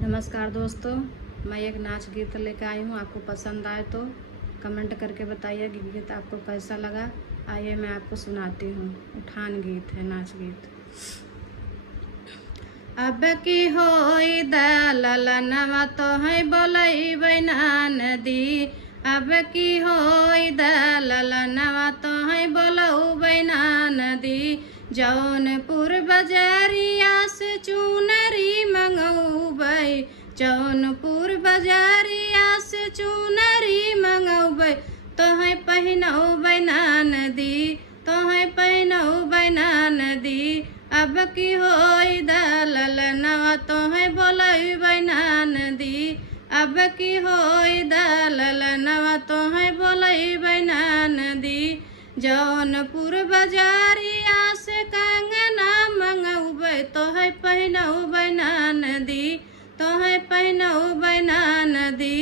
नमस्कार दोस्तों, मैं एक नाच गीत लेकर आई हूँ। आपको पसंद आए तो कमेंट करके बताइए कि गीत आपको कैसा लगा। आइए मैं आपको सुनाती हूँ। उठान गीत है, नाच गीत। अब की होई दलनवा तो है बोलई बैना नदी। अब की होई दलनवा तो है बोलऊ बैना नदी। जौनपुर बजरिया से चुनरी मंगौबै। जौनपुर बजरिया से चुनरी मंगौबै। तोहें पहिनौबै ना नदी, तोहें पहिनौबै ना नदी। अब की होई दलनवा तोहें बोलैबै ना नदी। अब की होई दलनवा तोहें बोलैबै ना नदी। जौनपुर बजरिया से कंगना मंगौबै। तोहें पहिनौबै ना नदी, तोहें पहिनौबै ना नदी।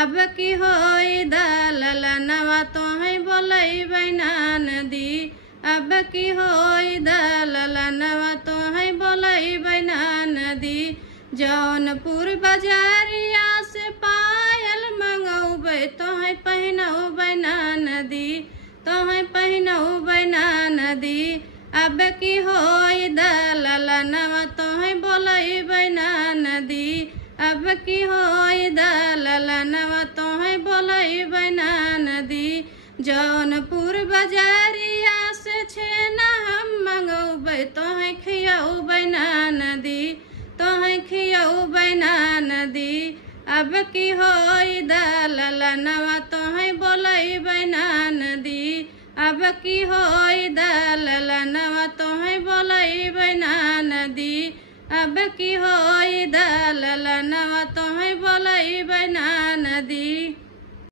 अब की होई दलनवा तोहें बोलैबै ना नदी। अब की होई दलनवा तोहें बोलैबै ना नदी। जौनपुर बजरिया से पायल मंगौबै। तोहें पहिनौबै ना नदी, तोहें पहिनौबै ना नदी। अब की होई दलनवा तोहें बोलैबै ना नदी। अब की होई दलनवा तोहें बोलैबै ना नदी। जौनपुर बजरिया से छेना हम मंगौबै। तोहें खियौबै ना नदी, तोहें खियौबै ना नदी। अब की होई दलनवा तोहें बोलैबै ना नदी। अब की होई दलनवा तोहें बोलैबै ना नदी। अब की होई दलनवा तोहें बोलैबै ना नदी।